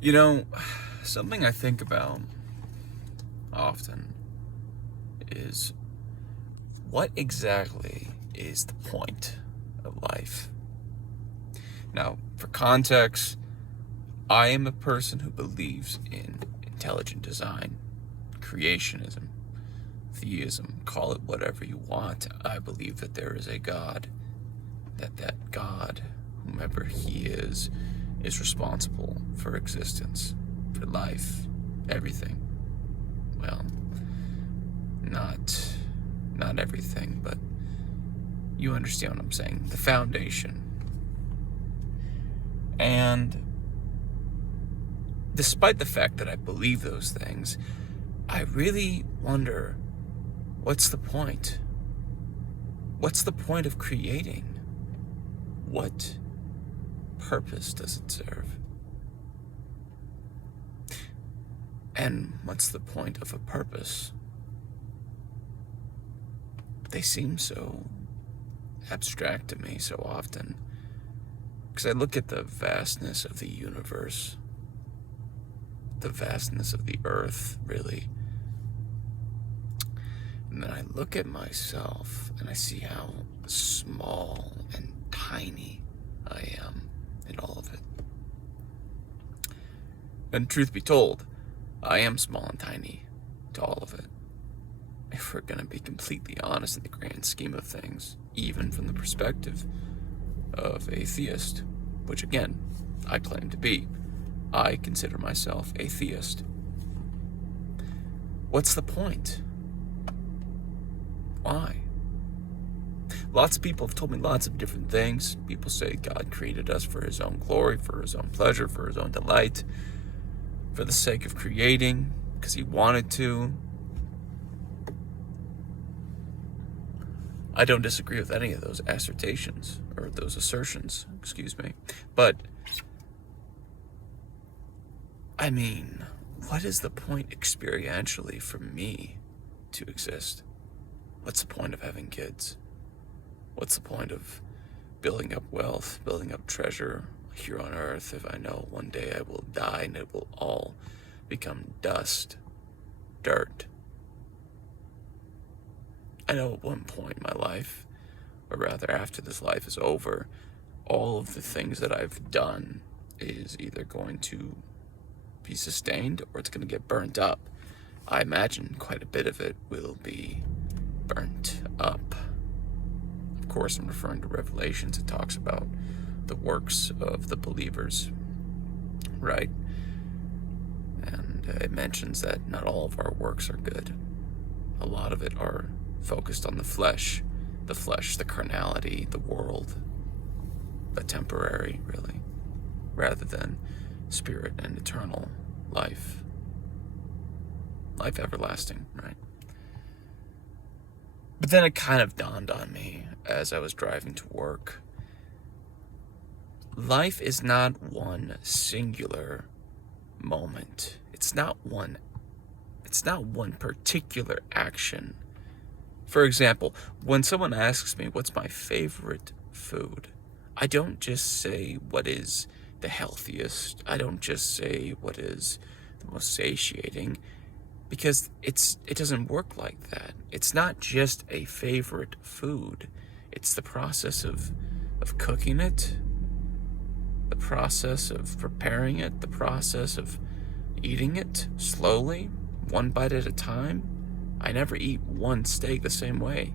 You know, something I think about often is what exactly is the point of life? Now, for context, I am a person who believes in intelligent design, creationism, theism, call it whatever you want. I believe that there is a God, that God, whomever he is responsible for existence, for life, everything. Well, not everything, but you understand what I'm saying. The foundation. And despite the fact that I believe those things, I really wonder, what's the point? What's the point of creating? What purpose does it serve? And what's the point of a purpose? They seem so abstract to me so often, because I look at the vastness of the universe, the vastness of the earth, really. And then I look at myself and I see how small and tiny I am in all of it. And truth be told, I am small and tiny to all of it. If we're going to be completely honest in the grand scheme of things, even from the perspective of a theist, which again, I claim to be. I consider myself a theist. What's the point? Why? Lots of people have told me lots of different things. People say God created us for his own glory, for his own pleasure, for his own delight, for the sake of creating, because he wanted to. I don't disagree with any of those assertions, or those assertions, excuse me. But, I mean, what is the point experientially for me to exist? What's the point of having kids? What's the point of building up wealth, building up treasure here on earth if I know one day I will die and it will all become dust, dirt? I know at one point in my life, or rather after this life is over, all of the things that I've done is either going to be sustained or it's going to get burnt up. I imagine quite a bit of it will be burnt up. Of course, I'm referring to Revelations. It talks about the works of the believers, right? And it mentions that not all of our works are good. A lot of it are focused on the flesh, the carnality, the world, the temporary, really, rather than spirit and eternal life. Life everlasting, right? But then it kind of dawned on me as I was driving to work. Life is not one singular moment. It's not one particular action. For example, when someone asks me what's my favorite food, I don't just say what is the healthiest. I don't just say what is the most satiating, because it doesn't work like that. It's not just a favorite food. It's the process of cooking it, the process of preparing it, the process of eating it slowly, one bite at a time. I never eat one steak the same way.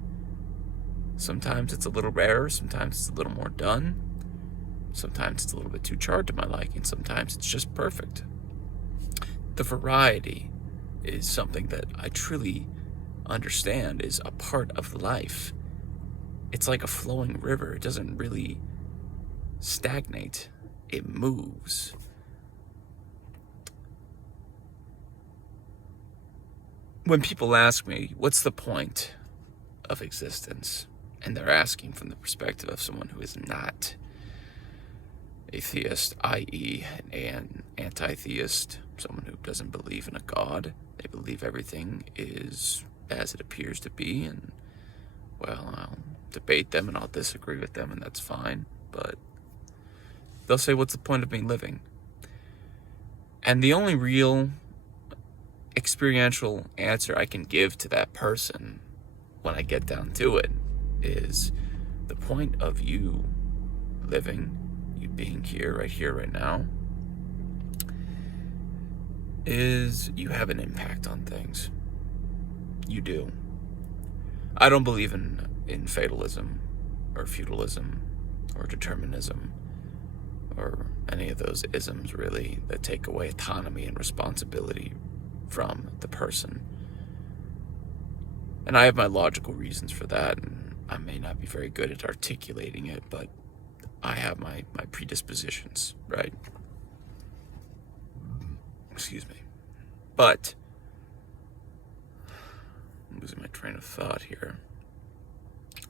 Sometimes it's a little rarer, sometimes it's a little more done, sometimes it's a little bit too charred to my liking, sometimes it's just perfect. The variety is something that I truly understand is a part of life. It's like a flowing river. It doesn't really stagnate. It moves. When people ask me, what's the point of existence? And they're asking from the perspective of someone who is not a theist, i.e. an anti-theist, someone who doesn't believe in a God. They believe everything is as it appears to be, and, well, I'll debate them and I'll disagree with them, and that's fine, but they'll say, what's the point of me living? And the only real experiential answer I can give to that person when I get down to it is the point of you living, you being here, right now, is you have an impact on things. You do. I don't believe in fatalism or feudalism or determinism or any of those isms, really, that take away autonomy and responsibility from the person. And I have my logical reasons for that, and I may not be very good at articulating it, but I have my predispositions, right? Excuse me. But, I'm losing my train of thought here.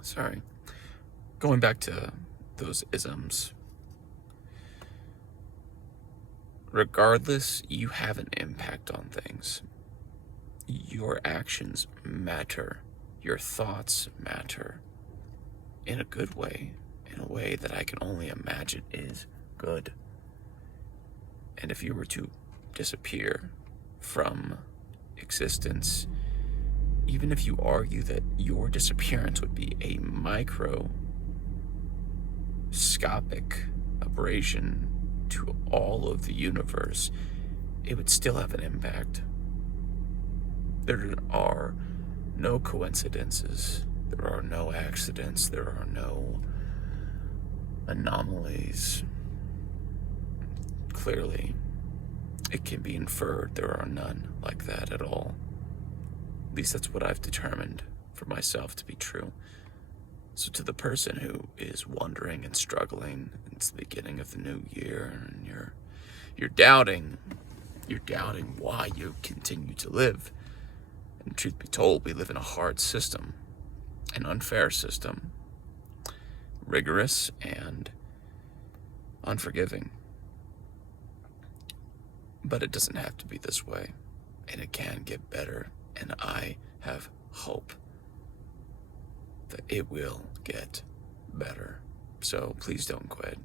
Sorry. Going back to those isms. Regardless, you have an impact on things. Your actions matter. Your thoughts matter. In a good way. In a way that I can only imagine is good. And if you were to disappear from existence, even if you argue that your disappearance would be a microscopic aberration to all of the universe, it would still have an impact. There are no coincidences. There are no accidents. There are no anomalies. Clearly, it can be inferred there are none like that at all. At least that's what I've determined for myself to be true. So to the person who is wondering and struggling, it's the beginning of the new year, and you're doubting why you continue to live. And truth be told, we live in a hard system, an unfair system, rigorous and unforgiving. But it doesn't have to be this way, and it can get better, and I have hope that it will get better. So please don't quit.